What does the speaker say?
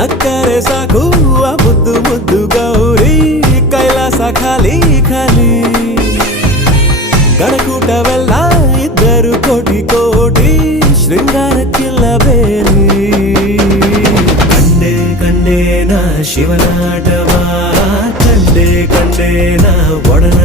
ನಕ್ಕರೆ ಸಾಕು ಆ ಮುದ್ದು ಮುದ್ದು ಗೌರಿ ಕೈಲಾಸ ಖಾಲಿ ಖಾಲಿ ಗಣಕೂಟವೆಲ್ಲ ಇದ್ದರು ಕೋಟಿ ಕೋಟಿ ಶೃಂಗಾರಕ್ಕಿಲ್ಲ ಬೇಲಿ ಕಂಡೆ ಕಂಡೇನ ಶಿವನಾಟವ ಕಂಡೆ ಕಂಡೇನ ಒಡನ